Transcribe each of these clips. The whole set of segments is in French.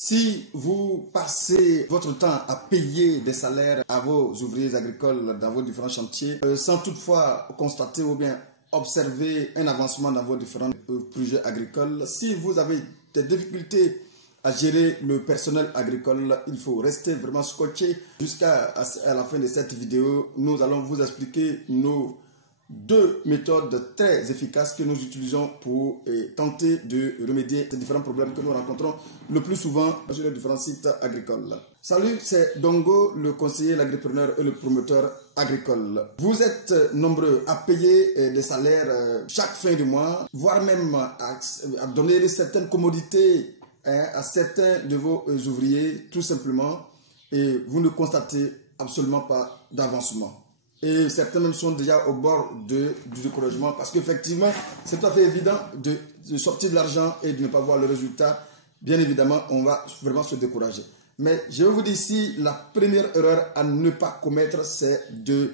Si vous passez votre temps à payer des salaires à vos ouvriers agricoles dans vos différents chantiers, sans toutefois constater ou bien observer un avancement dans vos différents projets agricoles, si vous avez des difficultés à gérer le personnel agricole, il faut rester vraiment scotché. Jusqu'à la fin de cette vidéo, nous allons vous expliquer nos deux méthodes très efficaces que nous utilisons pour tenter de remédier à ces différents problèmes que nous rencontrons le plus souvent sur les différents sites agricoles. Salut, c'est Dongo, le conseiller, l'agripreneur et le promoteur agricole. Vous êtes nombreux à payer des salaires chaque fin de mois, voire même à donner certaines commodités à certains de vos ouvriers, tout simplement, et vous ne constatez absolument pas d'avancement. Et certains même sont déjà au bord du découragement parce qu'effectivement, c'est tout à fait évident de sortir de l'argent et de ne pas voir le résultat. Bien évidemment, on va vraiment se décourager. Mais je vais vous dire ici, la première erreur à ne pas commettre, c'est de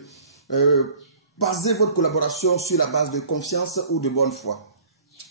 baser votre collaboration sur la base de confiance ou de bonne foi.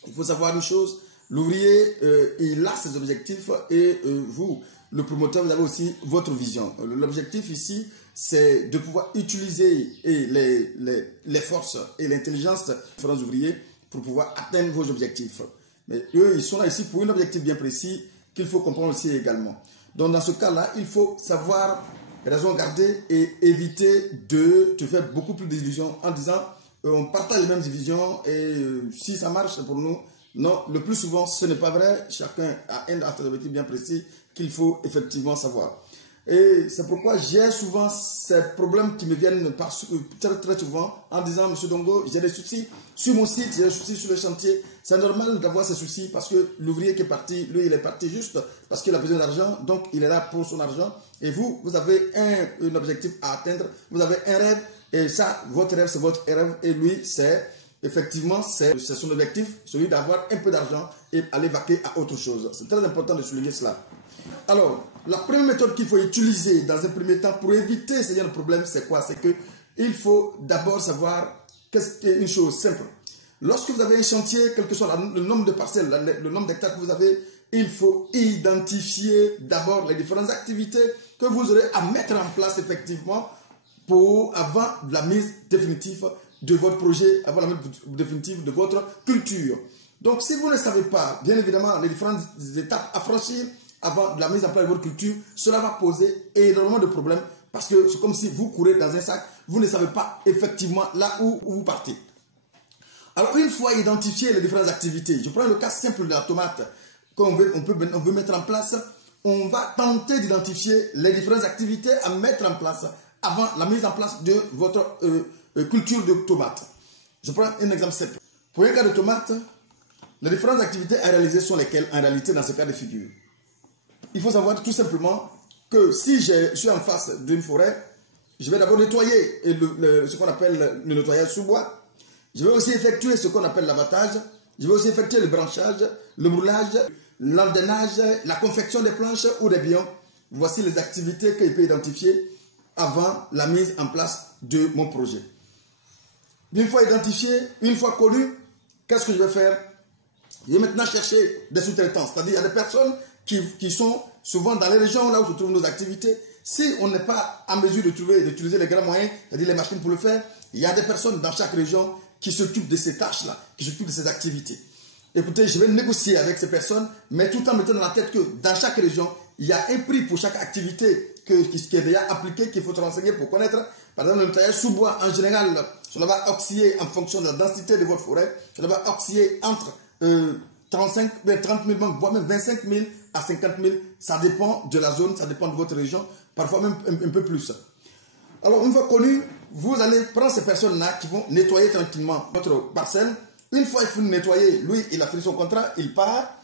Il faut savoir une chose, l'ouvrier, il a ses objectifs et vous, le promoteur, vous avez aussi votre vision. L'objectif ici, c'est de pouvoir utiliser les forces et l'intelligence des différents ouvriers pour pouvoir atteindre vos objectifs. Mais eux, ils sont là ici pour un objectif bien précis qu'il faut comprendre aussi également. Donc, dans ce cas-là, il faut savoir raison garder et éviter de te faire beaucoup plus d'illusions en disant on partage les mêmes visions et si ça marche pour nous. Non, le plus souvent, ce n'est pas vrai. Chacun a un objectif bien précis qu'il faut effectivement savoir. Et c'est pourquoi j'ai souvent ces problèmes qui me viennent très souvent en disant, Monsieur Dongo, j'ai des soucis sur mon site, j'ai des soucis sur le chantier. C'est normal d'avoir ces soucis parce que l'ouvrier qui est parti, lui, il est parti juste parce qu'il a besoin d'argent, donc il est là pour son argent. Et vous, vous avez un objectif à atteindre, vous avez un rêve, et ça, votre rêve, c'est votre rêve, et lui, c'est effectivement, c'est son objectif, celui d'avoir un peu d'argent et aller vaquer à autre chose. C'est très important de souligner cela. Alors, la première méthode qu'il faut utiliser dans un premier temps pour éviter ce genre de problème, c'est quoi? C'est qu'il faut d'abord savoir qu'est-ce qu'est une chose simple. Lorsque vous avez un chantier, quel que soit le nombre de parcelles, le nombre d'hectares que vous avez, il faut identifier d'abord les différentes activités que vous aurez à mettre en place effectivement avant la mise définitive de votre projet, avant la mise définitive de votre culture. Donc, si vous ne savez pas, bien évidemment, les différentes étapes à franchir avant la mise en place de votre culture, cela va poser énormément de problèmes parce que c'est comme si vous courez dans un sac, vous ne savez pas effectivement là où vous partez. Alors, une fois identifié les différentes activités, je prends le cas simple de la tomate qu'on veut mettre en place, on va tenter d'identifier les différentes activités à mettre en place avant la mise en place de votre culture de tomates. Je prends un exemple simple. Pour un cas de tomate, les différentes activités à réaliser sont lesquelles en réalité dans ce cas de figure. Il faut savoir tout simplement que si je suis en face d'une forêt, je vais d'abord nettoyer ce qu'on appelle le nettoyage sous bois. Je vais aussi effectuer ce qu'on appelle l'abattage. Je vais aussi effectuer le branchage, le roulage, l'endainage, la confection des planches ou des billons. Voici les activités que je peux identifier avant la mise en place de mon projet. Une fois identifié, une fois connu, qu'est-ce que je vais faire? Je vais maintenant chercher des sous-traitants, c'est-à-dire il y a des personnes qui sont souvent dans les régions là où se trouvent nos activités. Si on n'est pas en mesure d'utiliser les grands moyens, c'est-à-dire les machines pour le faire, il y a des personnes dans chaque région qui s'occupent de ces tâches-là, qui s'occupent de ces activités. Écoutez, je vais négocier avec ces personnes, mais tout en mettant dans la tête que dans chaque région, il y a un prix pour chaque activité qui est déjà appliqué, qu'il faut se renseigner pour connaître. Par exemple, le nettoyage sous bois, en général, cela va osciller en fonction de la densité de votre forêt. Cela va osciller entre 30 000, voire même 25 000 à 50 000. Ça dépend de la zone, ça dépend de votre région, parfois même un peu plus. Alors, une fois connu, vous allez prendre ces personnes-là qui vont nettoyer tranquillement votre parcelle. Une fois il faut nettoyer, lui, il a fini son contrat, il part.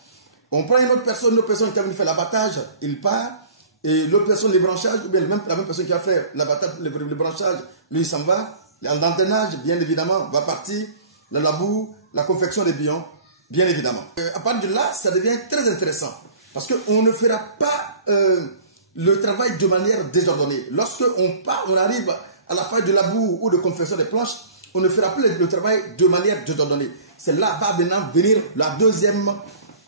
On prend une autre personne qui a venu faire l'abattage, il part. Et l'autre personne, les branchages, ou bien la même personne qui a fait l'abattage, le branchage, lui, il s'en va. L'antenage, bien évidemment, va partir. Le labour, la confection des billons, bien évidemment. À partir de là, ça devient très intéressant. Parce qu'on ne fera pas le travail de manière désordonnée. Lorsque on arrive à la phase de labour ou de confection des planches, on ne fera plus le travail de manière désordonnée. C'est là va maintenant venir la deuxième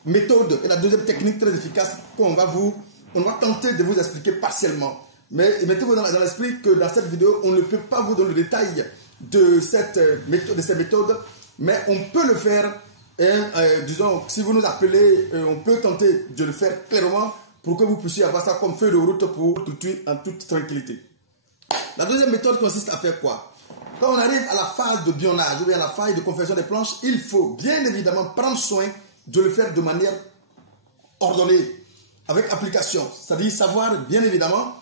méthode et la deuxième technique très efficace qu'on va tenter de vous expliquer partiellement. Mais mettez-vous dans l'esprit que dans cette vidéo, on ne peut pas vous donner le détail de ces méthodes, mais on peut le faire. Disons, si vous nous appelez, on peut tenter de le faire clairement pour que vous puissiez avoir ça comme feuille de route pour tout de suite en toute tranquillité. La deuxième méthode consiste à faire quoi? Quand on arrive à la phase de bionnage ou bien à la phase de confection des planches, il faut bien évidemment prendre soin de le faire de manière ordonnée, avec application. C'est-à-dire savoir bien évidemment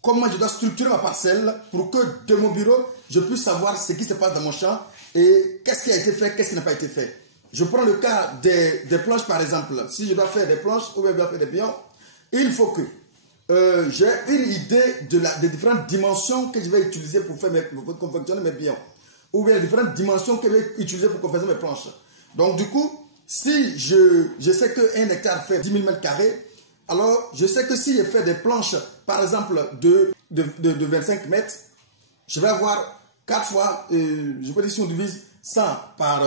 comment je dois structurer ma parcelle pour que de mon bureau, je puisse savoir ce qui se passe dans mon champ et qu'est-ce qui a été fait, qu'est-ce qui n'a pas été fait. Je prends le cas des planches par exemple. Si je dois faire des planches ou bien je dois faire des bions, il faut que j'ai une idée des différentes dimensions que je vais utiliser pour confectionner mes bions. Ou bien les différentes dimensions que je vais utiliser pour confectionner mes planches. Donc du coup, si je sais qu'un hectare fait 10 000 mètres carrés, alors je sais que si je fais des planches, par exemple, de 25 mètres, je vais avoir 4 fois, je peux dire si on divise 100 par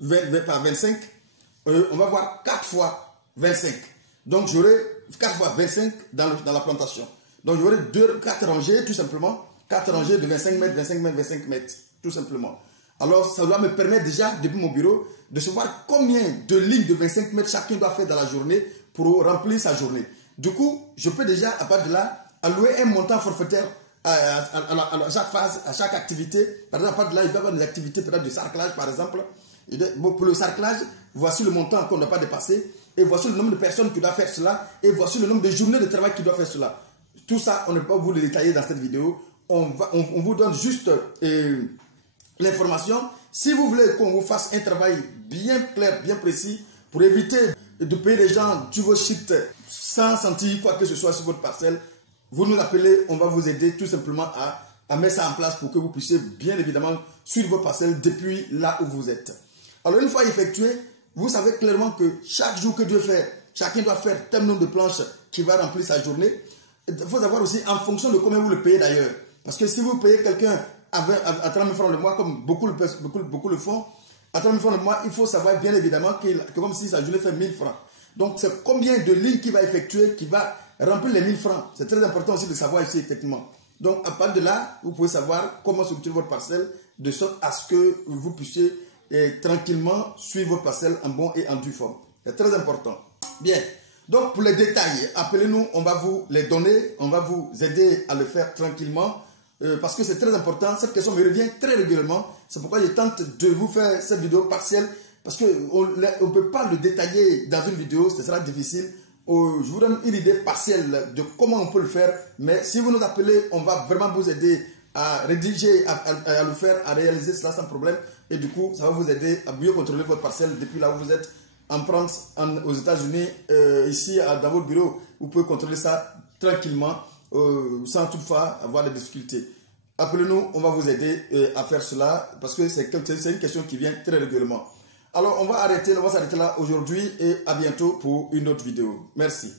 25, on va avoir 4 fois 25. Donc j'aurai 4 fois 25 dans la plantation. Donc j'aurai 4 rangées, tout simplement, 4 rangées de 25 mètres, 25 mètres, 25 mètres, tout simplement. Alors ça doit me permettre déjà, depuis mon bureau, de savoir combien de lignes de 25 mètres chacun doit faire dans la journée pour remplir sa journée. Du coup, je peux déjà, à partir de là, allouer un montant forfaitaire à chaque phase, à chaque activité. Par exemple, à partir de là, il peut y avoir des activités peut-être de sarclage, par exemple. Pour le sarclage, voici le montant qu'on ne doit pas dépasser. Et voici le nombre de personnes qui doivent faire cela. Et voici le nombre de journées de travail qui doivent faire cela. Tout ça, on ne peut pas vous le détailler dans cette vidéo. On vous donne juste l'information. Si vous voulez qu'on vous fasse un travail bien clair, bien précis, pour éviter de payer les gens du vos shit sans sentir quoi que ce soit sur votre parcelle, vous nous appelez, on va vous aider tout simplement à mettre ça en place pour que vous puissiez bien évidemment suivre vos parcelles depuis là où vous êtes. Alors une fois effectué, vous savez clairement que chaque jour que Dieu fait, chacun doit faire tel nombre de planches qui va remplir sa journée. Il faut savoir aussi en fonction de combien vous le payez d'ailleurs. Parce que si vous payez quelqu'un à 30 000 francs le mois, comme beaucoup le font, à 30 000 francs le mois, il faut savoir bien évidemment que comme si sa journée fait 1000 francs. Donc c'est combien de lignes qu'il va effectuer qui va remplir les 1000 francs. C'est très important aussi de savoir ici effectivement. Donc à partir de là, vous pouvez savoir comment structurer votre parcelle de sorte à ce que vous puissiez tranquillement suivre votre parcelle en bon et en due forme. C'est très important. Bien. Donc pour les détails, appelez-nous, on va vous les donner, on va vous aider à le faire tranquillement. Parce que c'est très important, cette question me revient très régulièrement. C'est pourquoi je tente de vous faire cette vidéo partielle. Parce qu'on ne peut pas le détailler dans une vidéo, ce sera difficile. Je vous donne une idée partielle de comment on peut le faire. Mais si vous nous appelez, on va vraiment vous aider à rédiger, à le faire, à réaliser cela sans problème. Et du coup, ça va vous aider à mieux contrôler votre parcelle depuis là où vous êtes. En France, aux États-Unis, ici dans votre bureau, vous pouvez contrôler ça tranquillement. Sans toutefois avoir des difficultés. Appelez-nous, on va vous aider à faire cela parce que c'est une question qui vient très régulièrement. Alors on va s'arrêter là aujourd'hui et à bientôt pour une autre vidéo. Merci.